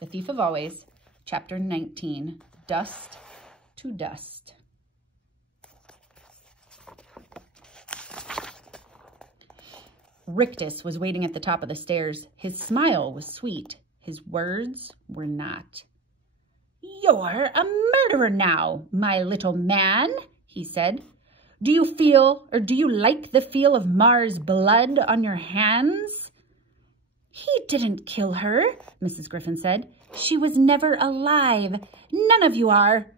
The Thief of Always, Chapter 19, Dust to Dust. Rictus was waiting at the top of the stairs. His smile was sweet. His words were not. "You're a murderer now, my little man," he said. "Do you feel, or do you like the feel of Mars' blood on your hands?" "He didn't kill her," Mrs. Griffin said. "She was never alive. None of you are."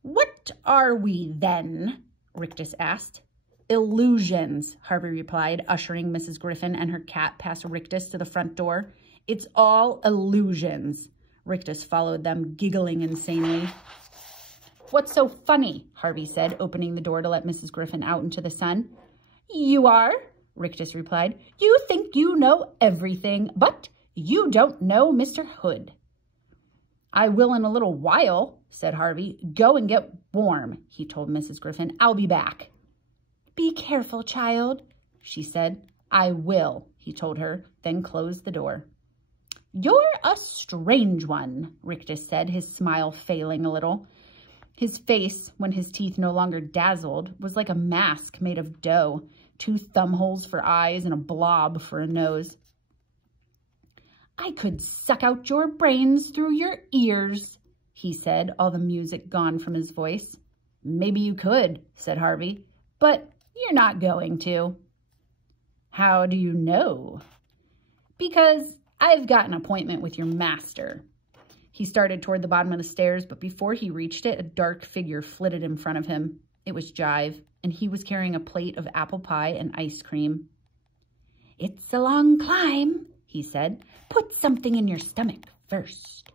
"What are we then?" Rictus asked. "Illusions," Harvey replied, ushering Mrs. Griffin and her cat past Rictus to the front door. "It's all illusions." Rictus followed them, giggling insanely. "What's so funny?" Harvey said, opening the door to let Mrs. Griffin out into the sun. "You are," Rictus replied. "You think you know everything, but you don't know Mr. Hood." "I will in a little while," said Harvey. "Go and get warm," he told Mrs. Griffin. "I'll be back." "Be careful, child," she said. "I will," he told her, then closed the door. "You're a strange one," Rictus said, his smile failing a little. His face, when his teeth no longer dazzled, was like a mask made of dough, 2 thumb holes for eyes and a blob for a nose. "I could suck out your brains through your ears," he said, all the music gone from his voice. "Maybe you could," said Harvey, "but you're not going to." "How do you know?" "Because I've got an appointment with your master." He started toward the bottom of the stairs, but before he reached it, a dark figure flitted in front of him. It was Jive, and he was carrying a plate of apple pie and ice cream. "It's a long climb," he said. "Put something in your stomach first."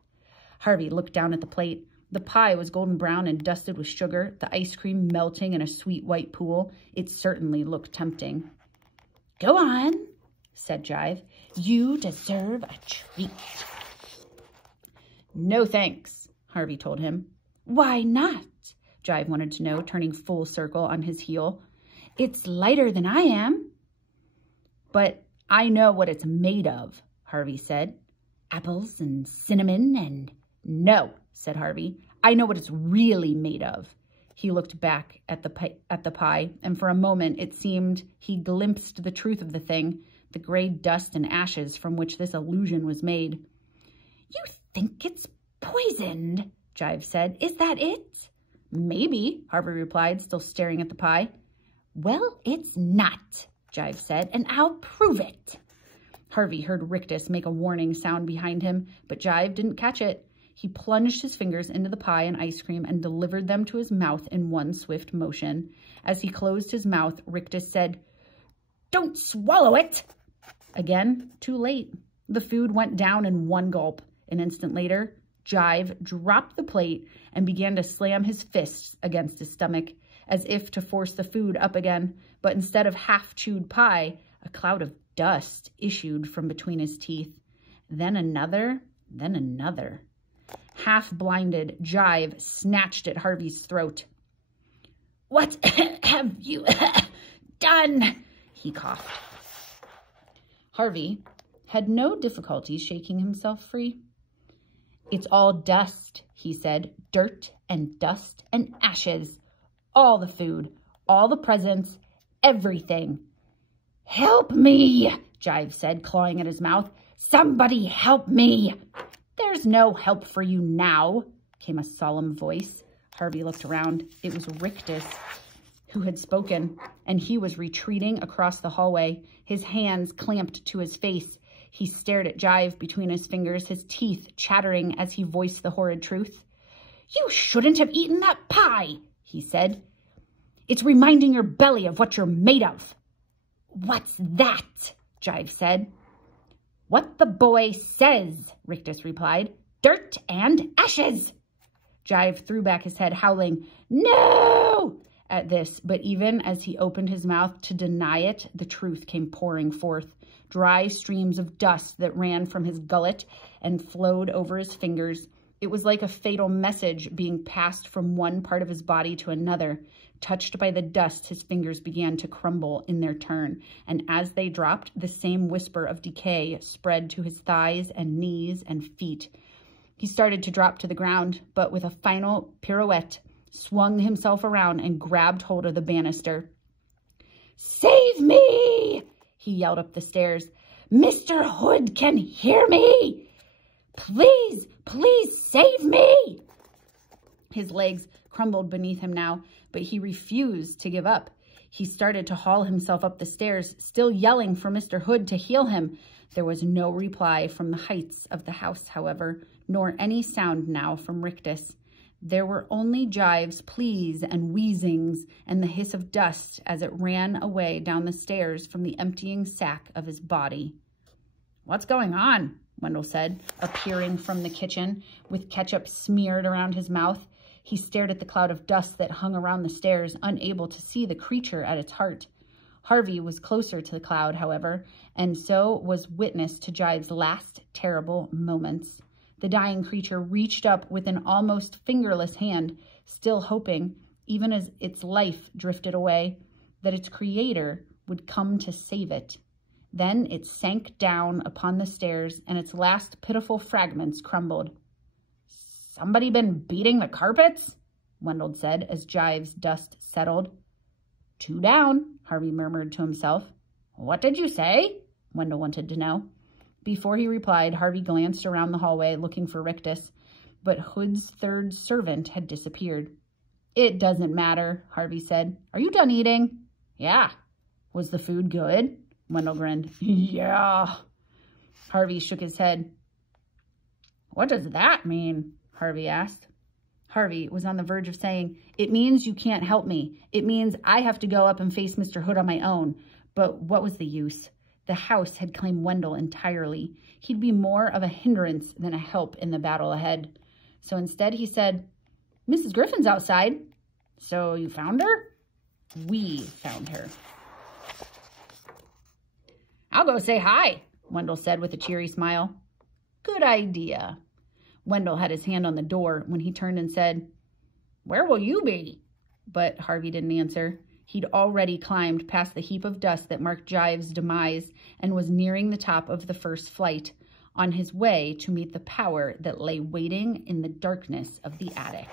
Harvey looked down at the plate. The pie was golden brown and dusted with sugar, the ice cream melting in a sweet white pool. It certainly looked tempting. "Go on," said Jive. "You deserve a treat." "No thanks," Harvey told him. "Why not?" Jive wanted to know, turning full circle on his heel. "It's lighter than I am." "But I know what it's made of," Harvey said. "Apples and cinnamon and—" "No," said Harvey. "I know what it's really made of." He looked back at the pie, and for a moment it seemed he glimpsed the truth of the thing, the gray dust and ashes from which this illusion was made. "You think it's poisoned," Jive said. "Is that it?" "Maybe," Harvey replied, still staring at the pie. "Well, it's not," Jive said, "and I'll prove it." Harvey heard Rictus make a warning sound behind him, but Jive didn't catch it. He plunged his fingers into the pie and ice cream and delivered them to his mouth in one swift motion. As he closed his mouth, Rictus said, "Don't swallow it!" Again, too late. The food went down in one gulp. An instant later, Jive dropped the plate and began to slam his fists against his stomach, as if to force the food up again. But instead of half-chewed pie, a cloud of dust issued from between his teeth. Then another, then another. Half-blinded, Jive snatched at Harvey's throat. "What have you done?" he coughed. Harvey had no difficulty shaking himself free. "It's all dust," he said. "Dirt and dust and ashes. All the food, all the presents, everything." "Help me," Jive said, clawing at his mouth. "Somebody help me." "There's no help for you now," came a solemn voice. Harvey looked around. It was Rictus who had spoken, and he was retreating across the hallway, his hands clamped to his face. He stared at Jive between his fingers, his teeth chattering as he voiced the horrid truth. "You shouldn't have eaten that pie," he said. "It's reminding your belly of what you're made of." "What's that?" Jive said. "What the boy says," Rictus replied. "Dirt and ashes." Jive threw back his head, howling, "No!" at this, but even as he opened his mouth to deny it, the truth came pouring forth. Dry streams of dust that ran from his gullet and flowed over his fingers. It was like a fatal message being passed from one part of his body to another. Touched by the dust, his fingers began to crumble in their turn, and as they dropped, the same whisper of decay spread to his thighs and knees and feet. He started to drop to the ground, but with a final pirouette, swung himself around and grabbed hold of the banister. "Save me!" he yelled up the stairs. "Mr. Hood can hear me! Please, please save me!" His legs crumbled beneath him now, but he refused to give up. He started to haul himself up the stairs, still yelling for Mr. Hood to heal him. There was no reply from the heights of the house, however, nor any sound now from Rictus. There were only Jive's pleas and wheezings and the hiss of dust as it ran away down the stairs from the emptying sack of his body. "What's going on?" Wendell said, appearing from the kitchen with ketchup smeared around his mouth. He stared at the cloud of dust that hung around the stairs, unable to see the creature at its heart. Harvey was closer to the cloud, however, and so was witness to Jive's last terrible moments. The dying creature reached up with an almost fingerless hand, still hoping, even as its life drifted away, that its creator would come to save it. Then it sank down upon the stairs, and its last pitiful fragments crumbled. "Somebody been beating the carpets?" Wendell said as Jive's dust settled. "Two down," Harvey murmured to himself. "What did you say?" Wendell wanted to know. Before he replied, Harvey glanced around the hallway looking for Rictus, but Hood's third servant had disappeared. "It doesn't matter," Harvey said. "Are you done eating?" "Yeah." "Was the food good?" Wendell grinned. "Yeah." Harvey shook his head. "What does that mean?" Harvey asked. Harvey was on the verge of saying, "It means you can't help me. It means I have to go up and face Mr. Hood on my own." But what was the use? The house had claimed Wendell entirely. He'd be more of a hindrance than a help in the battle ahead. So instead he said, "Mrs. Griffin's outside." "So you found her?" "We found her." "I'll go say hi," Wendell said with a cheery smile. "Good idea." Wendell had his hand on the door when he turned and said, "Where will you be?" But Harvey didn't answer. He'd already climbed past the heap of dust that marked Jive's demise and was nearing the top of the first flight, on his way to meet the power that lay waiting in the darkness of the attic.